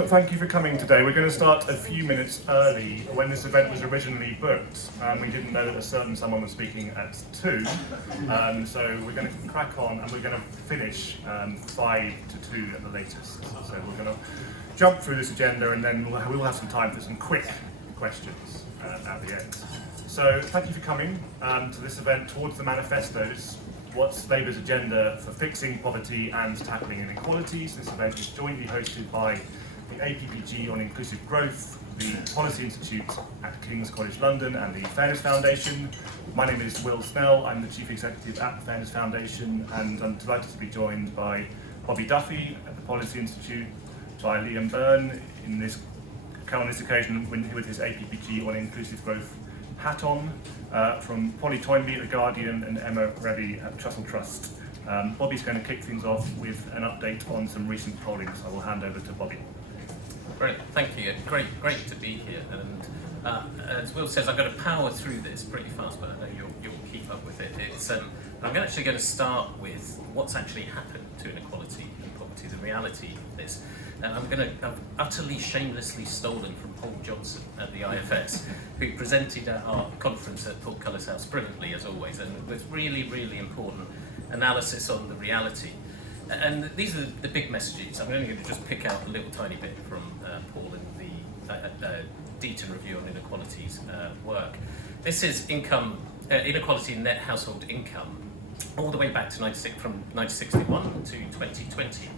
everyone, thank you for coming today. We're going to start a few minutes early. When this event was originally booked, we didn't know that a certain someone was speaking at 2, so we're going to crack on and we're going to finish 5 to 2 at the latest. So we're going to jump through this agenda and then we'll have some time for some quick questions at the end. So thank you for coming to this event towards the manifestos. What's Labour's agenda for fixing poverty and tackling inequalities? This event is jointly hosted by the APPG on Inclusive Growth, the Policy Institute at King's College London and the Fairness Foundation. My name is Snell, I'm the Chief Executive at the Fairness Foundation, and I'm delighted to be joined by Duffy at the Policy Institute, by Byrne on this occasion with his APPG on Inclusive Growth hat on, from Toynbee at The Guardian and Revie at Trussell Trust. Bobby's going to kick things off with an update on some recent polling, so I will hand over to Bobby. Great, thank you. Great to be here. And as Will says, I'm going to power through this pretty fast, but I know you'll keep up with it. I'm actually going to start with what's actually happened to inequality and poverty, the reality of this. And I've utterly shamelessly stolen from Paul Johnson at the IFS, who presented at our conference at Portcullis House brilliantly, as always, and with really, really important analysis on the reality. And these are the big messages. I'm only going to just pick out a little tiny bit from Paul in the Deaton review on inequalities work. This is inequality in net household income, all the way back to from 1961 to 2020.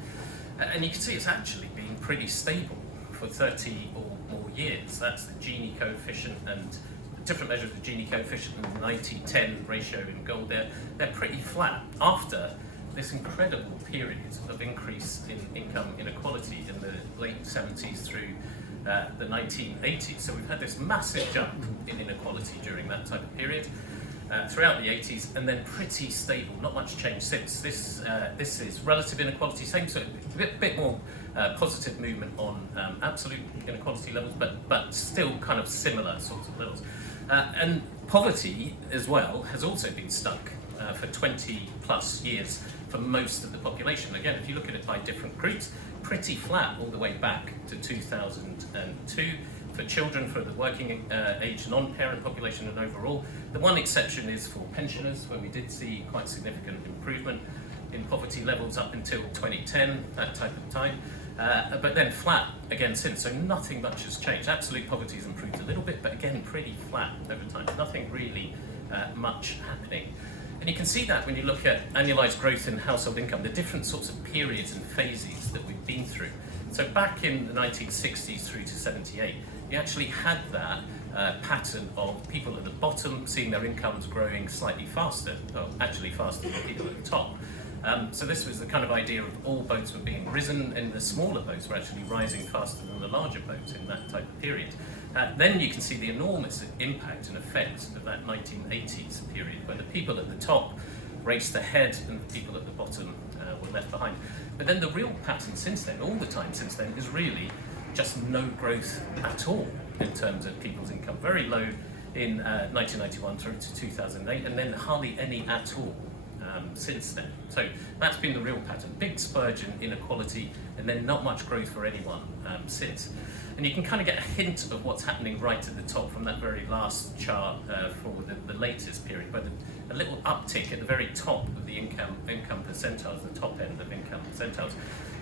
And you can see it's actually been pretty stable for 30 or more years. That's the Gini coefficient, and different measures of the Gini coefficient and the 90-10 ratio in gold. They're pretty flat after this incredible period of increase in income inequality in the late 70s through the 1980s. So we've had this massive jump in inequality during that type of period. Throughout the 80s, and then pretty stable, not much change since. This is relative inequality, same sort of bit more positive movement on absolute inequality levels, but still kind of similar sorts of levels. And poverty as well has also been stuck for 20 plus years for most of the population. Again, if you look at it by different groups, pretty flat all the way back to 2002. For children, for the working age non-parent population and overall. The one exception is for pensioners, where we did see quite significant improvement in poverty levels up until 2010, that type of time. But then flat again since, so nothing much has changed. Absolute poverty has improved a little bit, but again pretty flat over time. Nothing really much happening. And you can see that when you look at annualised growth in household income, the different sorts of periods and phases that we've been through. So back in the 1960s through to 78, you actually had that pattern of people at the bottom seeing their incomes growing slightly faster, or actually faster than people at the top. So this was the kind of idea of all boats were being risen and the smaller boats were actually rising faster than the larger boats in that type of period. Then you can see the enormous impact and effect of that 1980s period, where the people at the top raced ahead and the people at the bottom were left behind. But then the real pattern since then, all the time since then, is really just no growth at all in terms of people's income. Very low in 1991 through to 2008, and then hardly any at all since then. So that's been the real pattern. Big spurge in inequality, and then not much growth for anyone since. And you can kind of get a hint of what's happening right at the top from that very last chart for the latest period, but a little uptick at the very top of the income percentiles, the top end of income percentiles,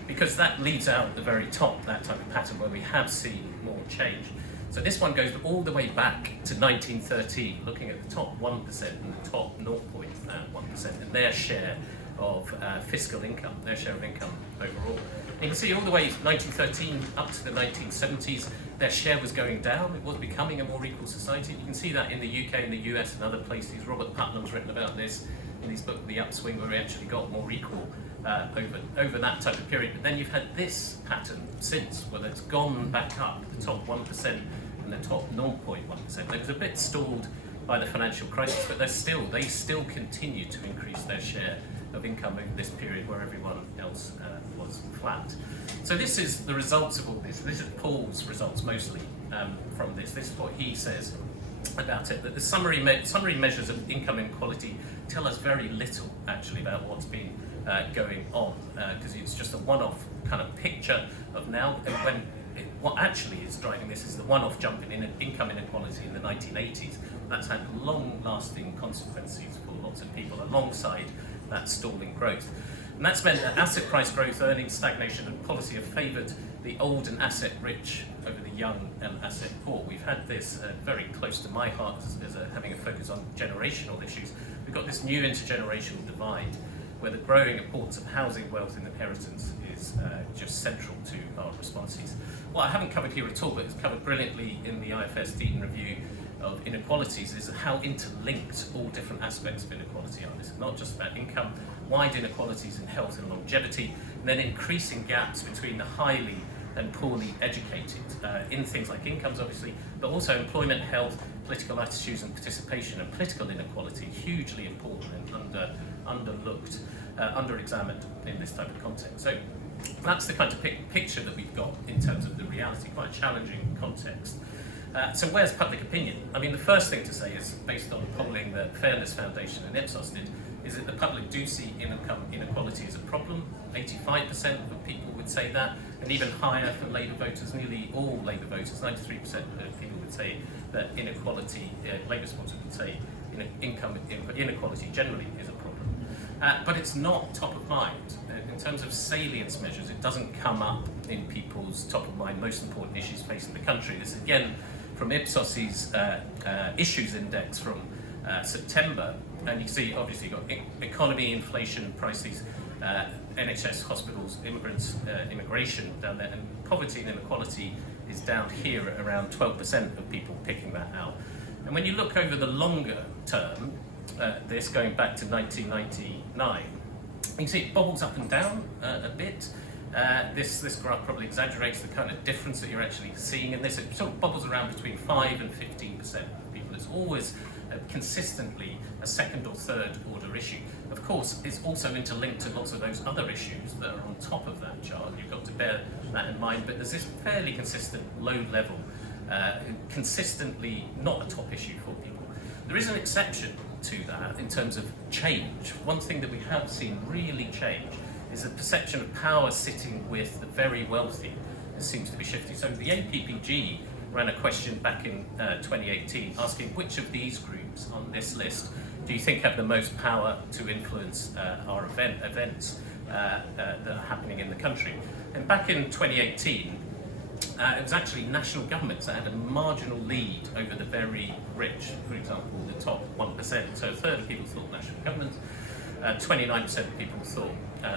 because that leads out at the very top, that type of pattern where we have seen more change. So this one goes all the way back to 1913, looking at the top 1% and the top 0.1% and their share of fiscal income, their share of income overall. And you can see all the way 1913 up to the 1970s, their share was going down. It was becoming a more equal society. You can see that in the UK and the US and other places. Robert Putnam's written about this in his book, The Upswing, where we actually got more equal over that type of period. But then you've had this pattern since, where it's gone back up, the top 1% and the top 0.1%. It was a bit stalled by the financial crisis, but they still continue to increase their share of income over this period where everyone else was flat. So this is the results of all this. This is Paul's results mostly from this. This is what he says about it, that the summary measures of income inequality tell us very little actually about what's been going on, because it's just a one-off kind of picture of now. And when what actually is driving this is the one-off jump in income inequality in the 1980s. That's had long-lasting consequences for lots of people alongside that stalling growth. And that's meant that asset price growth, earnings stagnation and policy have favoured the old and asset rich over the young and asset poor. We've had this very close to my heart as having a focus on generational issues. We've got this new intergenerational divide where the growing importance of housing, wealth and inheritance is just central to our responses. What I haven't covered here at all, but it's covered brilliantly in the IFS Deaton review of inequalities, is how interlinked all different aspects of inequality are. This is not just about income, wide inequalities in health and longevity, and then increasing gaps between the highly and poorly educated in things like incomes, obviously, but also employment, health, political attitudes and participation, and political inequality, hugely important and underlooked, under-examined in this type of context. So that's the kind of picture that we've got in terms of the reality, quite a challenging context. So where's public opinion? I mean, the first thing to say is, based on polling that Fairness Foundation and Ipsos did, is that the public do see income inequality as a problem. 85% of people would say that, and even higher for Labour voters. Nearly all Labour voters, 93% of people would say that inequality, Labour supporters would say income inequality generally is a problem. But it's not top of mind. In terms of salience measures, it doesn't come up in people's top of mind most important issues facing the country. This is again from Ipsos's issues index from September, and you see obviously you've got economy, inflation, prices, NHS, hospitals, immigrants, immigration down there, and poverty and inequality is down here at around 12% of people picking that out. And when you look over the longer term, this going back to 1999, you can see it bobbles up and down a bit. This graph probably exaggerates the kind of difference that you're actually seeing in this. It sort of bobbles around between 5 and 15% of people. It's always consistently a second or third order issue. Of course, it's also interlinked to lots of those other issues that are on top of that chart. You've got to bear that in mind, but there's this fairly consistent low level, consistently not a top issue for people. There is an exception to that in terms of change. One thing that we have seen really change is the perception of power sitting with the very wealthy. It seems to be shifting. So the APPG ran a question back in 2018 asking which of these groups on this list do you think have the most power to influence our events that are happening in the country. And back in 2018, it was actually national governments that had a marginal lead over the very rich, for example, the top 1%. So a third of people thought national governments, 29% of people thought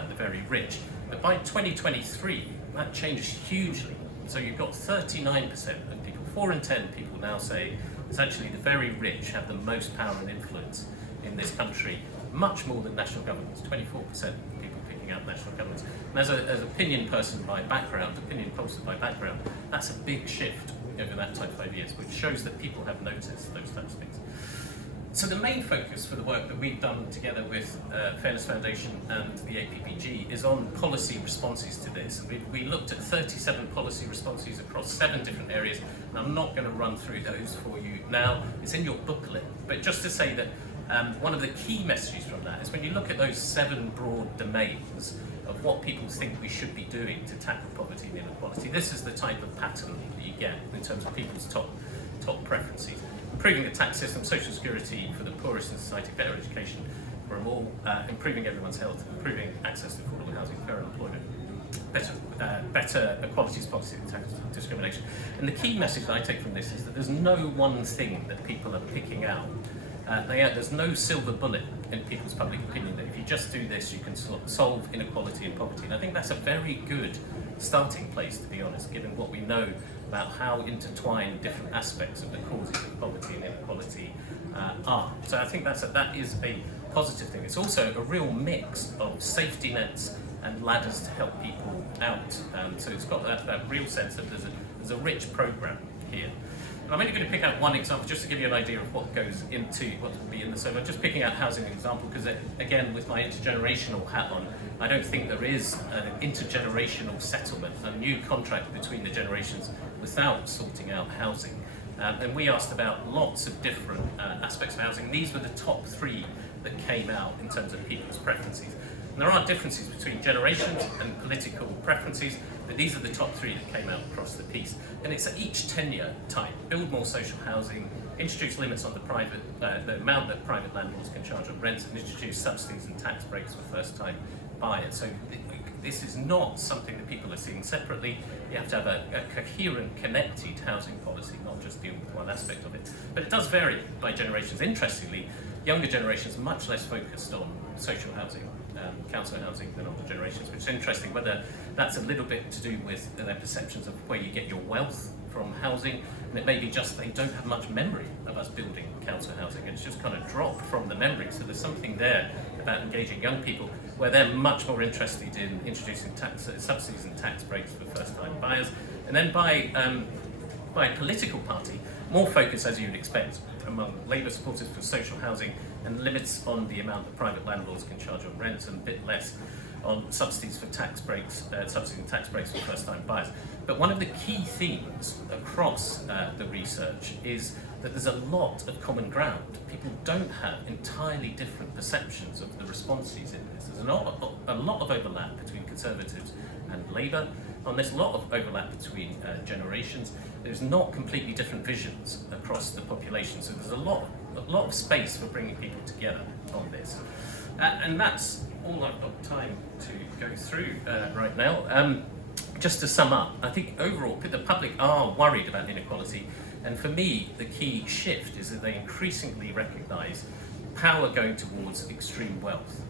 the very rich. But by 2023, that changed hugely. So you've got 39% of people, 4 in 10 people now say it's actually the very rich have the most power and influence in this country, much more than national governments, 24% of people picking out national governments. And as an opinion person by background, opinion pollster by background, that's a big shift over that type of 5 years, which shows that people have noticed those types of things. So the main focus for the work that we've done together with Fairness Foundation and the APPG is on policy responses to this. We looked at 37 policy responses across 7 different areas, and I'm not going to run through those for you now. It's in your booklet, but just to say that one of the key messages from that is when you look at those 7 broad domains of what people think we should be doing to tackle poverty and inequality, this is the type of pattern that you get in terms of people's top preferences. Improving the tax system, social security for the poorest in society, better education for them all, improving everyone's health, improving access to affordable housing, fair employment, better equalities policy and tax discrimination. And the key message that I take from this is that there's no one thing that people are picking out. There's no silver bullet in people's public opinion that if you just do this, you can solve inequality and poverty. And I think that's a very good starting place, to be honest, given what we know about how intertwined different aspects of the causes of poverty and inequality are. So I think that is a positive thing. It's also a real mix of safety nets and ladders to help people out. So it's got that real sense that there's a rich programme here. And I'm only going to pick out one example just to give you an idea of what goes into what will be in the survey. I'm just picking out housing example because, again, with my intergenerational hat on, I don't think there is an intergenerational settlement, a new contract between the generations without sorting out housing. And we asked about lots of different aspects of housing. These were the top 3 that came out in terms of people's preferences. And there are differences between generations and political preferences, but these are the top 3 that came out across the piece. And it's at each tenure type: build more social housing, introduce limits on the amount that private landlords can charge on rents, and introduce subsidies and tax breaks for first-time buyers. So this is not something that people are seeing separately. You have to have a coherent, connected housing policy, not just deal with one aspect of it. But it does vary by generations. Interestingly, younger generations are much less focused on social housing, council housing, than older generations, which is interesting. Whether that's a little bit to do with their perceptions of where you get your wealth from housing, and it may be just they don't have much memory of us building council housing. It's just kind of dropped from the memory. So there's something there about engaging young people where they're much more interested in introducing subsidies and tax breaks for first-time buyers. And then by political party, more focus, as you'd expect, among Labour supporters for social housing and limits on the amount that private landlords can charge on rents, and a bit less on subsidies for tax breaks, subsidies and tax breaks for first-time buyers. But one of the key themes across the research is that there's a lot of common ground. People don't have entirely different perceptions of the responses in this. There's a lot of overlap between Conservatives and Labour on this, a lot of overlap between generations. There's not completely different visions across the population, so there's a lot of space for bringing people together on this. And that's all I've got time to go through right now. Just to sum up, I think overall the public are worried about inequality, and for me the key shift is that they increasingly recognise power going towards extreme wealth.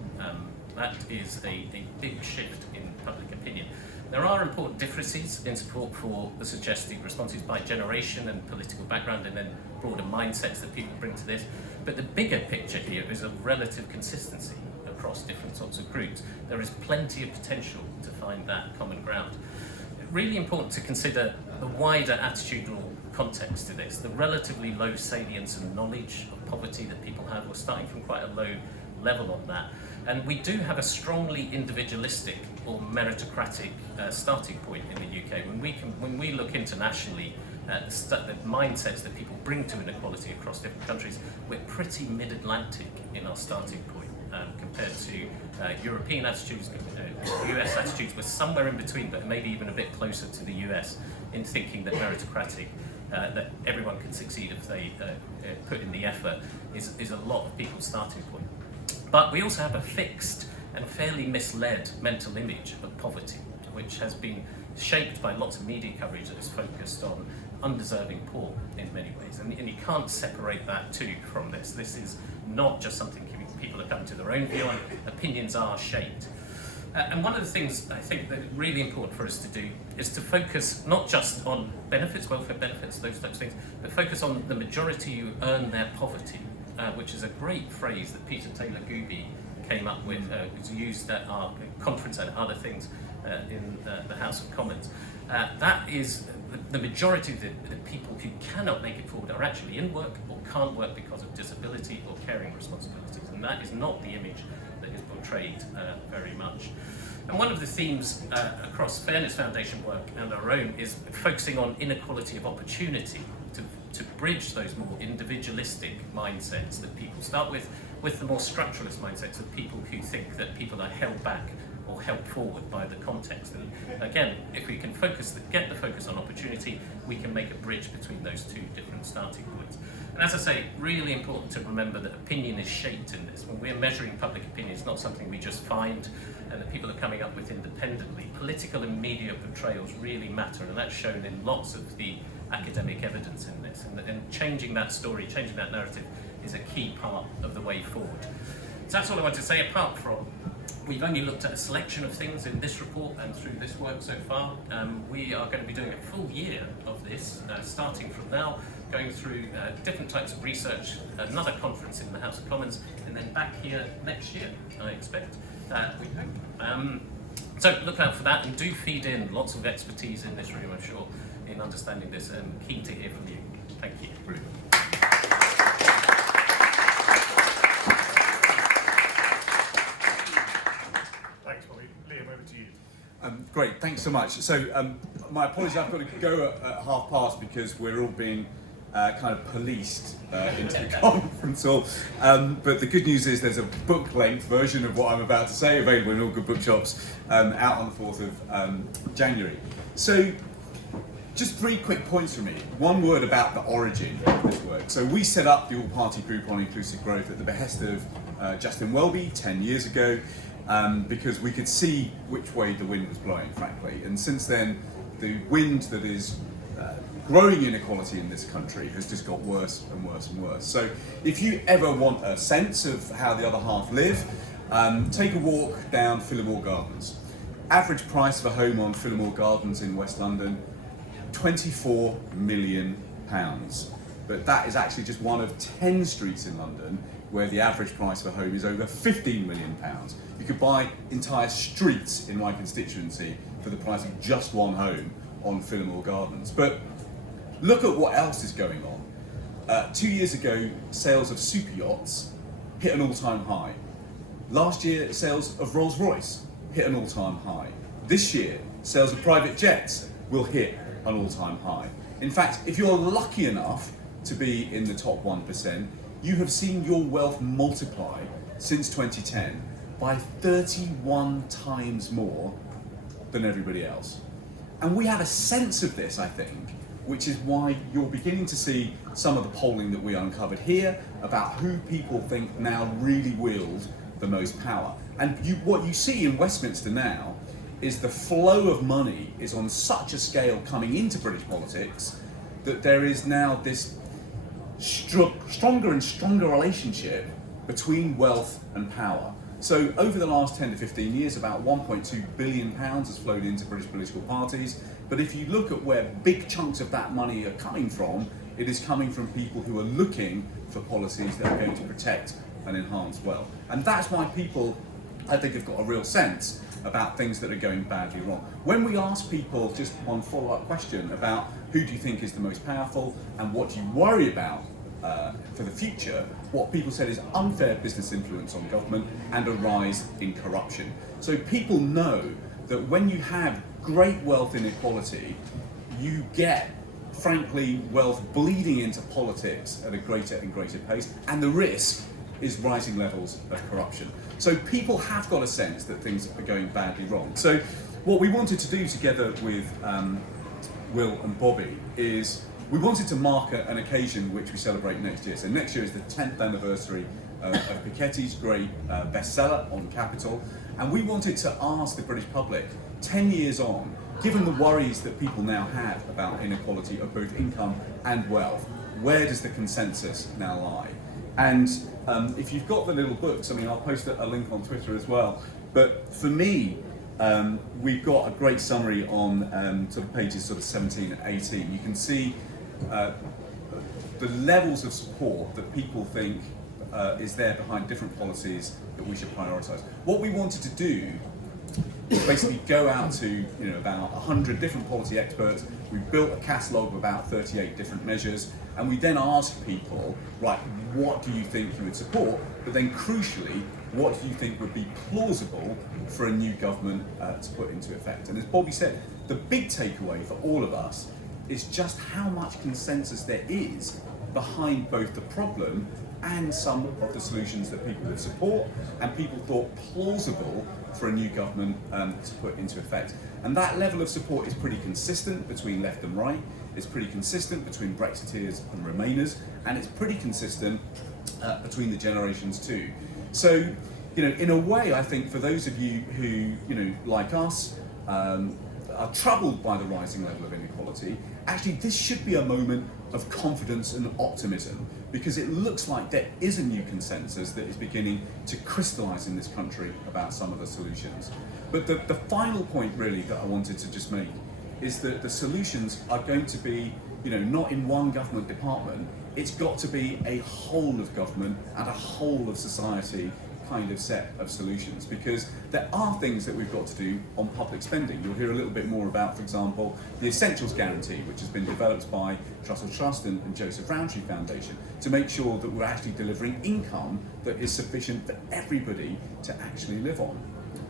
That is a big shift in public opinion. There are important differences in support for the suggested responses by generation and political background, and then broader mindsets that people bring to this. But the bigger picture here is a relative consistency across different sorts of groups. There is plenty of potential to find that common ground. Really important to consider the wider attitudinal context to this, the relatively low salience and knowledge of poverty that people have. We're starting from quite a low level on that. And we do have a strongly individualistic or meritocratic starting point in the UK. When we look internationally at the mindsets that people bring to inequality across different countries, we're pretty mid-Atlantic in our starting point compared to European attitudes, US attitudes. We're somewhere in between, but maybe even a bit closer to the US in thinking that meritocratic, that everyone can succeed if they put in the effort, is a lot of people's starting point. But we also have a fixed and fairly misled mental image of poverty, which has been shaped by lots of media coverage that is focused on undeserving poor in many ways. And you can't separate that too from this. This is not just something people have come to their own view on. Opinions are shaped. And one of the things I think that is really important for us to do is to focus not just on benefits, welfare benefits, those types of things, but focus on the majority who earn their poverty, which is a great phrase that Peter Taylor Gooby came up with, was used at our conference and other things in the House of Commons. That is the majority of the people who cannot make it forward are actually in work or can't work because of disability or caring responsibilities, and that is not the image that is portrayed very much. And one of the themes across Fairness Foundation work and our own is focusing on inequality of opportunity to bridge those more individualistic mindsets that people start with the more structuralist mindsets of people who think that people are held back or helped forward by the context. And again, if we can get the focus on opportunity, we can make a bridge between those two different starting points. And as I say, really important to remember that opinion is shaped in this. When we're measuring public opinion, it's not something we just find and that people are coming up with independently. Political and media portrayals really matter, and that's shown in lots of the academic evidence in this. And changing that story, changing that narrative is a key part of the way forward. So that's all I want to say, apart from we've only looked at a selection of things in this report and through this work so far. We are going to be doing a full year of this, starting from now, going through different types of research, another conference in the House of Commons, and then back here next year, I expect. We hope. So look out for that, and do feed in lots of expertise in this room, I'm sure, in understanding this, and keen to hear from you. Thank you. Great, thanks so much. So my apologies, I've got to go at past because we're all being kind of policed into the conference hall. But the good news is there's a book-length version of what I'm about to say available in all good bookshops out on the 4th of January. So, just 3 quick points from me. One word about the origin of this work. So we set up the All-Party Group on Inclusive Growth at the behest of Justin Welby 10 years ago because we could see which way the wind was blowing, frankly. And since then, the wind that is growing inequality in this country has just got worse and worse and worse. So if you ever want a sense of how the other half live, take a walk down Phillimore Gardens. Average price of a home on Phillimore Gardens in West London, £24 million. But that is actually just one of 10 streets in London where the average price of a home is over £15 million. You could buy entire streets in my constituency for the price of just one home on Phillimore Gardens. But look at what else is going on. 2 years ago, sales of super yachts hit an all-time high. Last year, sales of Rolls-Royce hit an all-time high. This year, sales of private jets will hit an all-time high. In fact, if you're lucky enough to be in the top 1%, you have seen your wealth multiply since 2010 by 31 times more than everybody else. And we have a sense of this, I think, which is why you're beginning to see some of the polling that we uncovered here about who people think now really wield the most power. And what you see in Westminster now is the flow of money is on such a scale coming into British politics that there is now this stronger and stronger relationship between wealth and power. So over the last 10 to 15 years, about £1.2 billion has flowed into British political parties. But if you look at where big chunks of that money are coming from, it is coming from people who are looking for policies that are going to protect and enhance wealth. And that's why people, I think, have got a real sense about things that are going badly wrong. When we ask people just one follow-up question about who do you think is the most powerful and what do you worry about for the future, what people said is unfair business influence on government and a rise in corruption. So people know that when you have great wealth inequality, you get, frankly, wealth bleeding into politics at a greater and greater pace, and the risk is rising levels of corruption. So people have got a sense that things are going badly wrong. So what we wanted to do together with Will and Bobby is we wanted to mark an occasion which we celebrate next year. So next year is the 10th anniversary of Piketty's great bestseller on Capital, and we wanted to ask the British public, 10 years on, given the worries that people now have about inequality of both income and wealth, where does the consensus now lie? And if you've got the little books, I mean, I'll post a link on Twitter as well, but for me, we've got a great summary on sort of pages sort of 17 and 18. You can see the levels of support that people think is there behind different policies that we should prioritise. What we wanted to do is basically go out to about 100 different policy experts. We built a catalogue of about 38 different measures, and we then asked people, right, what do you think you would support? But then crucially, what do you think would be plausible for a new government to put into effect? And as Bobby said, the big takeaway for all of us is just how much consensus there is behind both the problem and some of the solutions that people would support and people thought plausible for a new government to put into effect. And that level of support is pretty consistent between left and right, it's pretty consistent between Brexiteers and Remainers, and it's pretty consistent between the generations too. So, in a way, I think for those of you who, like us, are troubled by the rising level of inequality, actually this should be a moment of confidence and optimism, because it looks like there is a new consensus that is beginning to crystallise in this country about some of the solutions. But the final point really that I wanted to just make is that the solutions are going to be, not in one government department, it's got to be a whole of government and a whole of society kind of set of solutions, because there are things that we've got to do on public spending. You'll hear a little bit more about, for example, the Essentials Guarantee, which has been developed by Trussell Trust and Joseph Rowntree Foundation to make sure that we're actually delivering income that is sufficient for everybody to actually live on.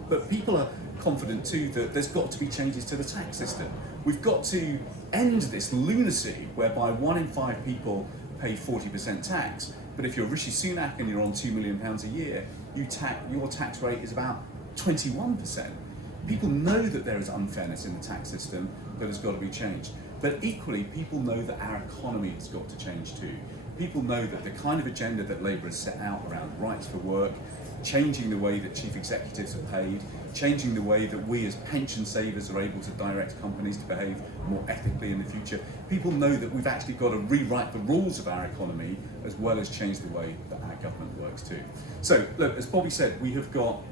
But people are confident too that there's got to be changes to the tax system. We've got to end this lunacy whereby 1 in 5 people pay 40% tax, but if you're Rishi Sunak and you're on £2 million a year, your tax rate is about 21%. People know that there is unfairness in the tax system that has got to be changed. But equally, people know that our economy has got to change too. People know that the kind of agenda that Labour has set out around rights for work, changing the way that chief executives are paid, changing the way that we as pension savers are able to direct companies to behave more ethically in the future. People know that we've actually got to rewrite the rules of our economy as well as change the way that our government works too. So, look, as Bobby said, we have got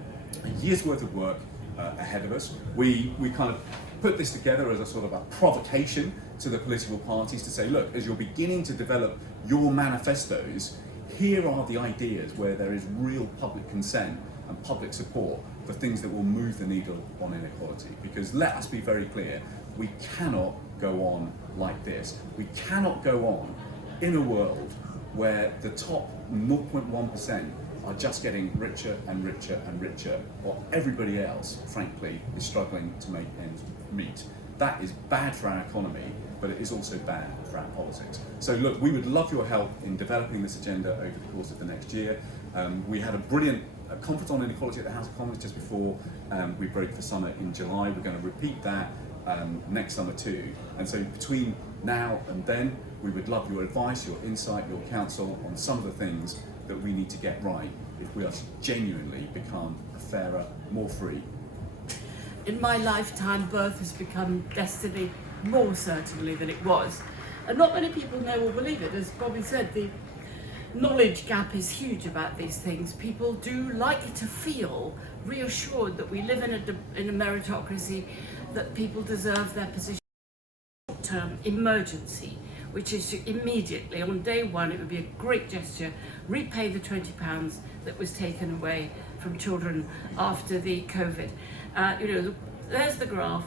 a year's worth of work ahead of us. We kind of put this together as a sort of a provocation to the political parties to say, look, as you're beginning to develop your manifestos, here are the ideas where there is real public consent and public support for things that will move the needle on inequality. Because let us be very clear, we cannot go on like this. We cannot go on in a world where the top 0.1% are just getting richer and richer and richer, while everybody else, frankly, is struggling to make ends meet. That is bad for our economy, but it is also bad for our politics. So look, we would love your help in developing this agenda over the course of the next year. We had a brilliant conference on inequality at the House of Commons just before we broke for summer in July. We're going to repeat that next summer too. And so between now and then, we would love your advice, your insight, your counsel on some of the things that we need to get right if we are to genuinely become a fairer, more free. In my lifetime, birth has become destiny more certainly than it was. And not many people know or believe it. As Bobby said, the knowledge gap is huge about these things. People do like to feel reassured that we live in a meritocracy, that people deserve their position. Short-term emergency, which is to immediately, on day one, it would be a great gesture, repay the £20 that was taken away from children after the COVID. There's the graph,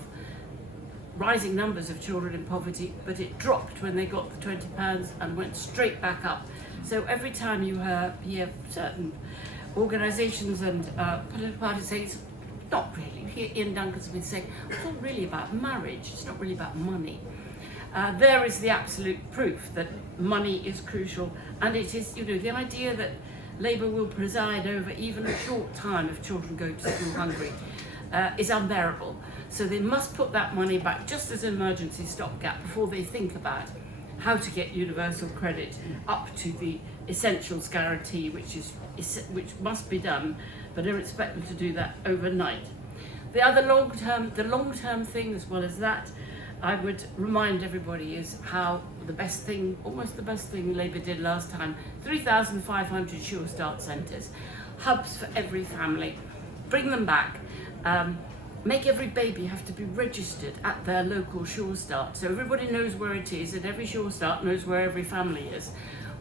rising numbers of children in poverty, but it dropped when they got the £20 and went straight back up. So every time you hear certain organisations and political parties saying it's not really, you hear Ian Duncan's been saying, it's not really about marriage, it's not really about money. There is the absolute proof that money is crucial, and it is, the idea that Labour will preside over even a short time if children go to school hungry is unbearable. So they must put that money back just as an emergency stopgap before they think about how to get universal credit up to the essentials guarantee, which must be done, but don't expect them to do that overnight. The other long-term thing as well as that, I would remind everybody is how almost the best thing Labour did last time, 3,500 Sure Start centres, hubs for every family, bring them back, make every baby have to be registered at their local Sure Start, so everybody knows where it is and every Sure Start knows where every family is,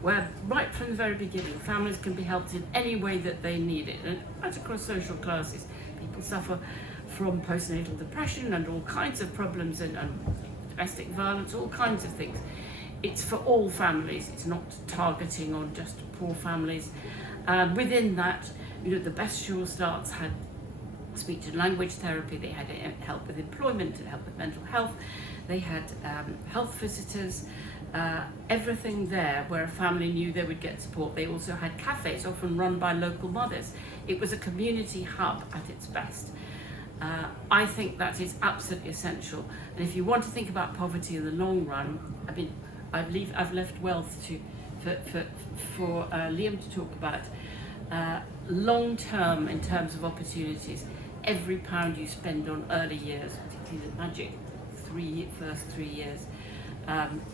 where right from the very beginning families can be helped in any way that they need it, and right across social classes. People suffer from postnatal depression and all kinds of problems and domestic violence, all kinds of things. It's for all families, it's not targeting on just poor families. Within that, the best Sure Starts had speech and language therapy, they had help with employment and help with mental health, they had health visitors, everything there where a family knew they would get support. They also had cafes, often run by local mothers. It was a community hub at its best. I think that is absolutely essential. And if you want to think about poverty in the long run, I've left wealth for Liam to talk about. Long term, in terms of opportunities, every pound you spend on early years, particularly the magic first 3 years,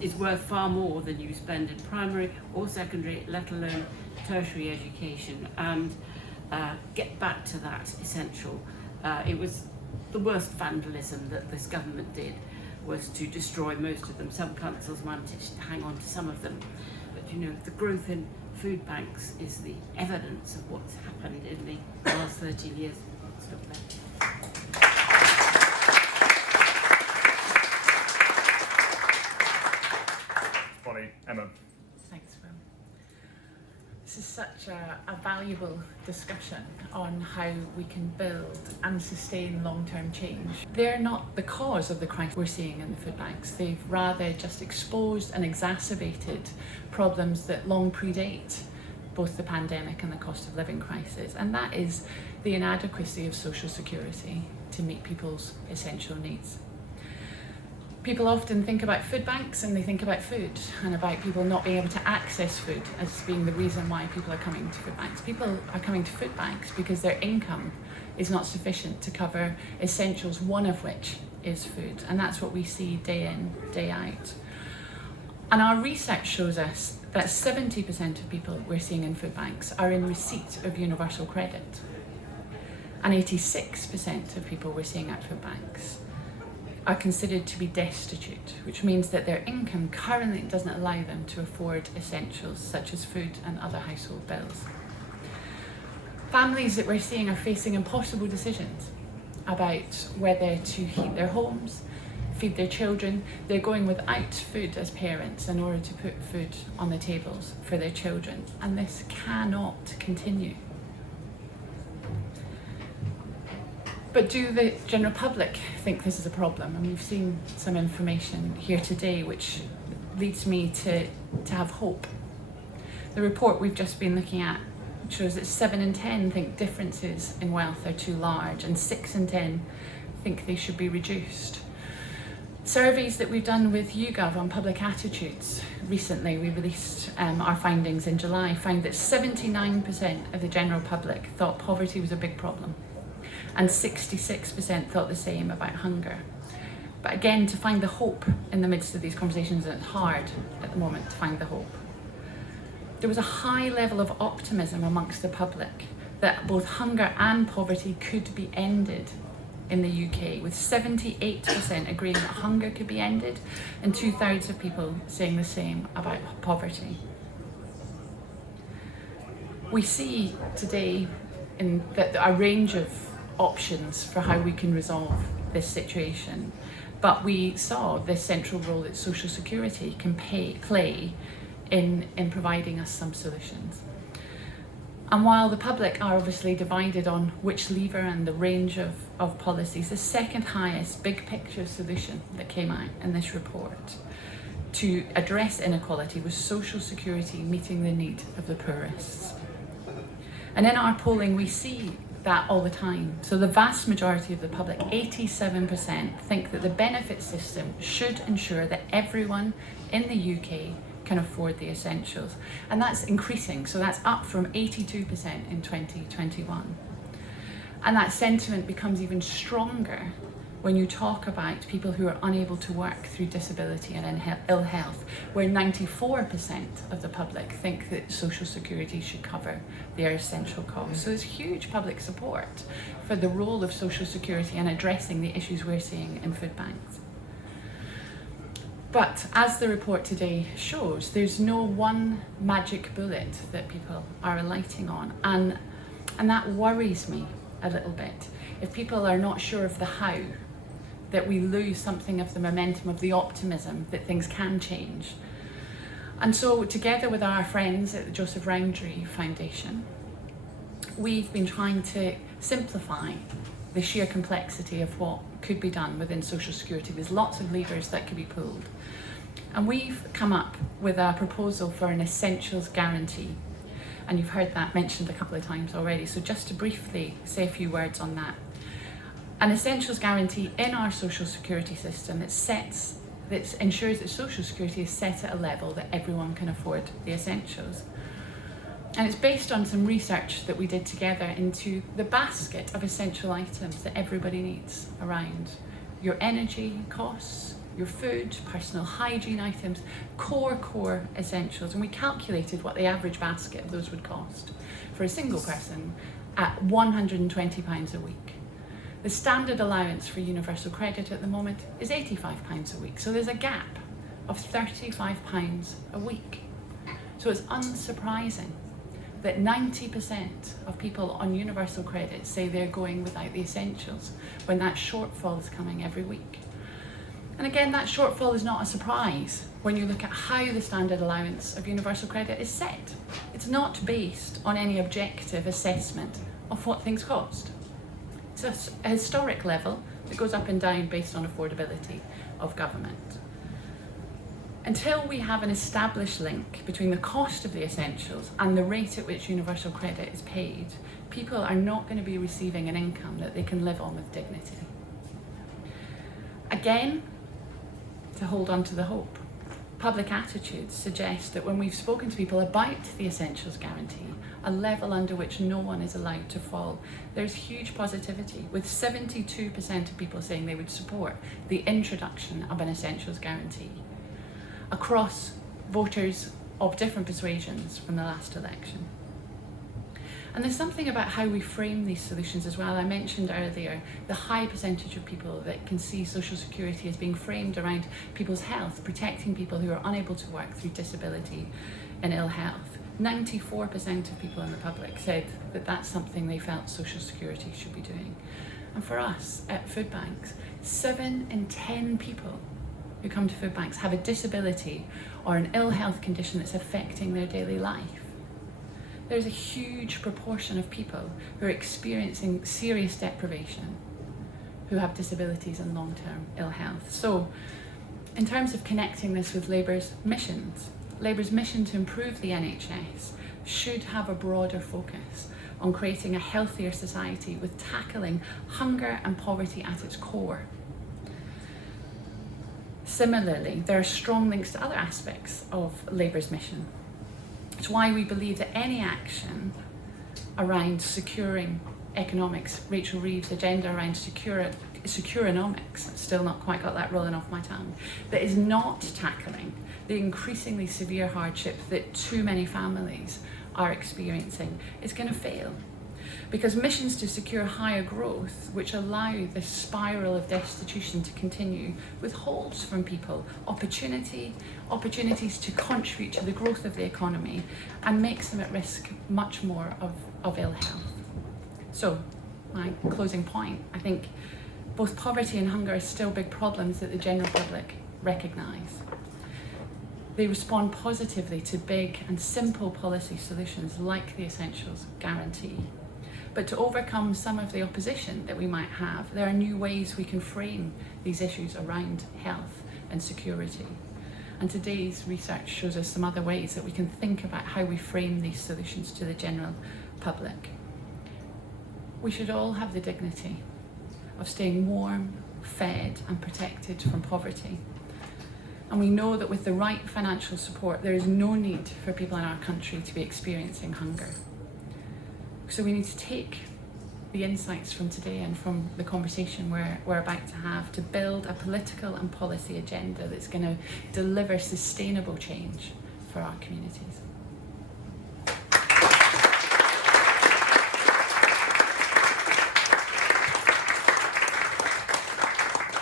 is worth far more than you spend in primary or secondary, let alone tertiary education. And get back to that essential. It was the worst vandalism that this government did was to destroy most of them. Some councils managed to hang on to some of them. But the growth in food banks is the evidence of what's happened in the last 13 years. Stop there. Bonnie, Emma. Thanks, Will. This is such a valuable discussion on how we can build and sustain long-term change. They're not the cause of the crisis we're seeing in the food banks. They've rather just exposed and exacerbated problems that long predate both the pandemic and the cost of living crisis, and that is the inadequacy of social security to meet people's essential needs. People often think about food banks and they think about food and about people not being able to access food as being the reason why people are coming to food banks. People are coming to food banks because their income is not sufficient to cover essentials, one of which is food. And that's what we see day in, day out. And our research shows us that 70% of people we're seeing in food banks are in receipt of universal credit. And 86% of people we're seeing at food banks are considered to be destitute, which means that their income currently doesn't allow them to afford essentials such as food and other household bills. Families that we're seeing are facing impossible decisions about whether to heat their homes, feed their children. They're going without food as parents in order to put food on the tables for their children, and this cannot continue. But do the general public think this is a problem? And we've seen some information here today which leads me to have hope. The report we've just been looking at shows that 7 in 10 think differences in wealth are too large, and 6 in 10 think they should be reduced. Surveys that we've done with YouGov on public attitudes recently, we released our findings in July, found that 79% of the general public thought poverty was a big problem, and 66% thought the same about hunger. But again, to find the hope in the midst of these conversations, and it's hard at the moment to find the hope. There was a high level of optimism amongst the public that both hunger and poverty could be ended in the UK, with 78% agreeing that hunger could be ended and 2/3 of people saying the same about poverty. We see today that a range of options for how we can resolve this situation, but we saw the central role that social security can play in providing us some solutions. And while the public are obviously divided on which lever and the range of policies, the second highest big picture solution that came out in this report to address inequality was social security meeting the need of the poorest. And in our polling, we see that all the time. So the vast majority of the public, 87%, think that the benefit system should ensure that everyone in the UK can afford the essentials. And that's increasing, so that's up from 82% in 2021. And that sentiment becomes even stronger when you talk about people who are unable to work through disability and ill health, where 94% of the public think that social security should cover their essential costs. So there's huge public support for the role of social security in addressing the issues we're seeing in food banks. But as the report today shows, there's no one magic bullet that people are alighting on, and that worries me a little bit. If people are not sure of the how, that we lose something of the momentum, of the optimism that things can change. And so together with our friends at the Joseph Rowntree Foundation, we've been trying to simplify the sheer complexity of what could be done within social security. There's lots of levers that could be pulled. And we've come up with a proposal for an essentials guarantee. And you've heard that mentioned a couple of times already. So just to briefly say a few words on that. An essentials guarantee in our social security system that ensures that social security is set at a level that everyone can afford the essentials. And it's based on some research that we did together into the basket of essential items that everybody needs around your energy costs, your food, personal hygiene items, core essentials. And we calculated what the average basket of those would cost for a single person at £120 a week. The standard allowance for universal credit at the moment is £85 a week. So there's a gap of £35 a week. So it's unsurprising that 90% of people on universal credit say they're going without the essentials when that shortfall is coming every week. And again, that shortfall is not a surprise when you look at how the standard allowance of universal credit is set. It's not based on any objective assessment of what things cost. It's a historic level that goes up and down based on affordability of government. Until we have an established link between the cost of the essentials and the rate at which universal credit is paid, people are not going to be receiving an income that they can live on with dignity. Again, to hold on to the hope, public attitudes suggest that when we've spoken to people about the essentials guarantee, a level under which no one is allowed to fall, there's huge positivity, with 72% of people saying they would support the introduction of an essentials guarantee across voters of different persuasions from the last election. And there's something about how we frame these solutions as well. I mentioned earlier the high percentage of people that can see social security as being framed around people's health, protecting people who are unable to work through disability and ill health. 94% of people in the public said that that's something they felt social security should be doing. And for us at food banks, 7 in 10 people who come to food banks have a disability or an ill health condition that's affecting their daily life. There's a huge proportion of people who are experiencing serious deprivation, who have disabilities and long-term ill health. So, in terms of connecting this with Labour's mission to improve the NHS should have a broader focus on creating a healthier society with tackling hunger and poverty at its core. Similarly, there are strong links to other aspects of Labour's mission. It's why we believe that any action around securing economics, Rachel Reeves' agenda around securonomics, I've still not quite got that rolling off my tongue, that is not tackling the increasingly severe hardship that too many families are experiencing, is going to fail. Because missions to secure higher growth, which allow this spiral of destitution to continue, withholds from people opportunities to contribute to the growth of the economy and makes them at risk much more of ill health. So, my closing point, I think both poverty and hunger are still big problems that the general public recognise. They respond positively to big and simple policy solutions like the Essentials Guarantee. But to overcome some of the opposition that we might have, there are new ways we can frame these issues around health and security. And today's research shows us some other ways that we can think about how we frame these solutions to the general public. We should all have the dignity of staying warm, fed and protected from poverty. And we know that with the right financial support, there is no need for people in our country to be experiencing hunger. So we need to take the insights from today and from the conversation we're about to have to build a political and policy agenda that's going to deliver sustainable change for our communities.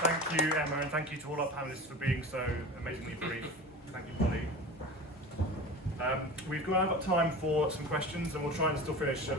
Thank you, Emma, and thank you to all our panellists for being so amazingly brief. Thank you, Polly. We've got time for some questions, and we'll try and still finish at